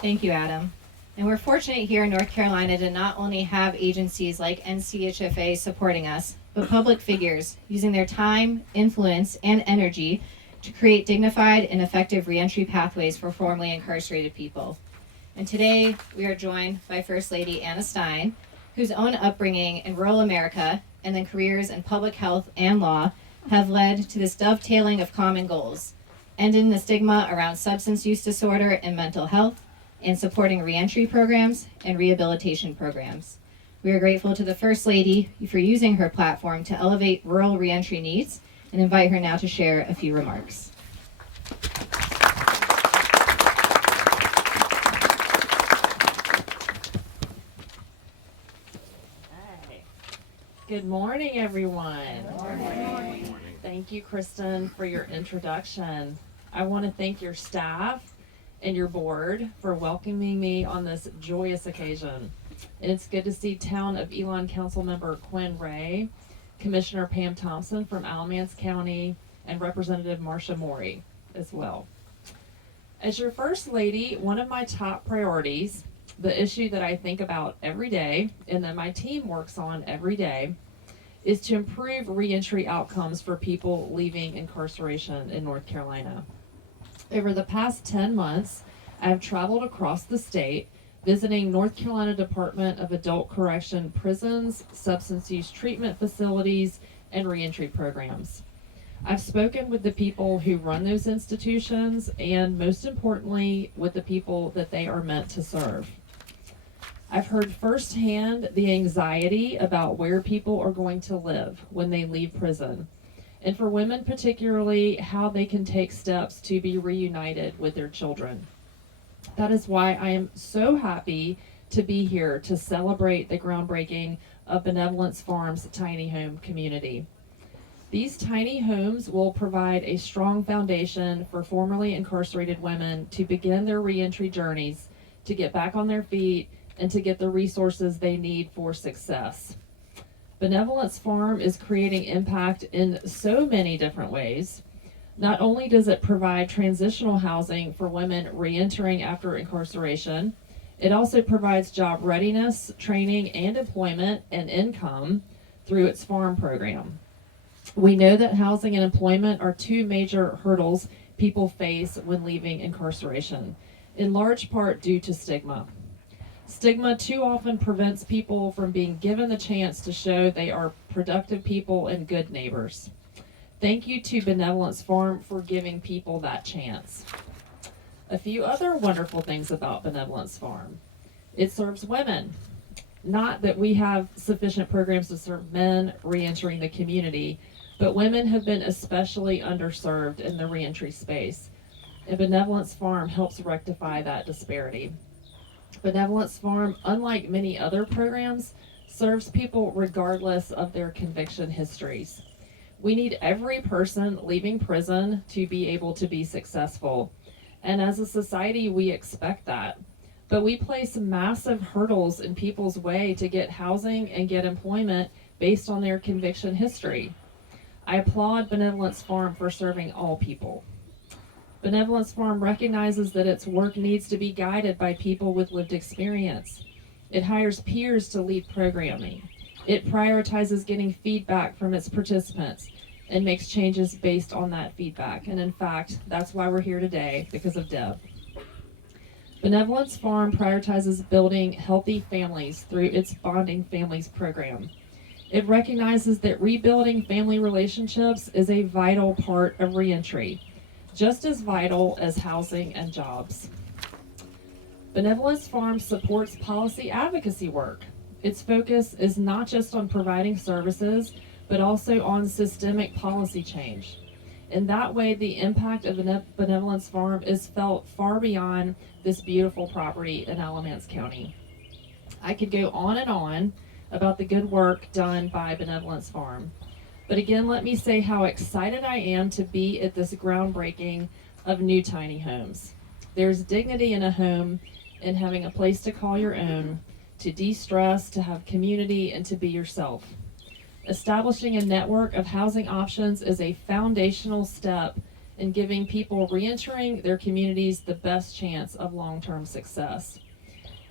Thank you, Adam. And we're fortunate here in North Carolina to not only have agencies like NCHFA supporting us, but public figures using their time, influence, and energy to create dignified and effective reentry pathways for formerly incarcerated people. And today we are joined by First Lady Anna Stein, whose own upbringing in rural America and then careers in public health and law have led to this dovetailing of common goals, ending the stigma around substance use disorder and mental health, and supporting reentry programs and rehabilitation programs. We are grateful to the First Lady for using her platform to elevate rural reentry needs and invite her now to share a few remarks. Hey. Good morning, everyone. Good morning. Thank you, Kristen, for your introduction. I want to thank your staff and your board for welcoming me on this joyous occasion. And it's good to see Town of Elon Council Member Quinn Ray, Commissioner Pam Thompson from Alamance County, and Representative Marcia Morey as well. As your First Lady, one of my top priorities, the issue that I think about every day and that my team works on every day, is to improve reentry outcomes for people leaving incarceration in North Carolina. Over the past 10 months, I have traveled across the state visiting North Carolina Department of Adult Correction prisons, substance use treatment facilities, and reentry programs. I've spoken with the people who run those institutions and, most importantly, with the people that they are meant to serve. I've heard firsthand the anxiety about where people are going to live when they leave prison, and for women particularly, how they can take steps to be reunited with their children. That is why I am so happy to be here to celebrate the groundbreaking of Benevolence Farm's tiny home community. These tiny homes will provide a strong foundation for formerly incarcerated women to begin their reentry journeys, to get back on their feet, and to get the resources they need for success. Benevolence Farm is creating impact in so many different ways. Not only does it provide transitional housing for women reentering after incarceration, it also provides job readiness, training, and employment and income through its farm program. We know that housing and employment are two major hurdles people face when leaving incarceration, in large part due to stigma. Stigma too often prevents people from being given the chance to show they are productive people and good neighbors. Thank you to Benevolence Farm for giving people that chance. A few other wonderful things about Benevolence Farm. It serves women. Not that we have sufficient programs to serve men reentering the community, but women have been especially underserved in the reentry space, and Benevolence Farm helps rectify that disparity. Benevolence Farm, unlike many other programs, serves people regardless of their conviction histories. We need every person leaving prison to be able to be successful, and as a society we expect that. But we place massive hurdles in people's way to get housing and get employment based on their conviction history. I applaud Benevolence Farm for serving all people. Benevolence Farm recognizes that its work needs to be guided by people with lived experience. It hires peers to lead programming. It prioritizes getting feedback from its participants and makes changes based on that feedback. And in fact, that's why we're here today, because of Deb. Benevolence Farm prioritizes building healthy families through its Bonding Families program. It recognizes that rebuilding family relationships is a vital part of reentry, just as vital as housing and jobs. Benevolence Farm supports policy advocacy work. Its focus is not just on providing services, but also on systemic policy change. In that way, the impact of Benevolence Farm is felt far beyond this beautiful property in Alamance County. I could go on and on about the good work done by Benevolence Farm. But again, let me say how excited I am to be at this groundbreaking of new tiny homes. There's dignity in a home, in having a place to call your own, to de-stress, to have community, and to be yourself. Establishing a network of housing options is a foundational step in giving people reentering their communities the best chance of long-term success.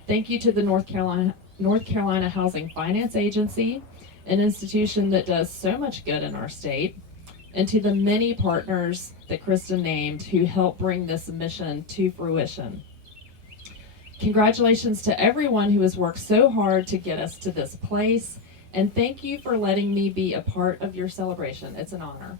Thank you to the North Carolina Housing Finance Agency, an institution that does so much good in our state, and to the many partners that Krista named who help bring this mission to fruition. Congratulations to everyone who has worked so hard to get us to this place, and thank you for letting me be a part of your celebration. It's an honor.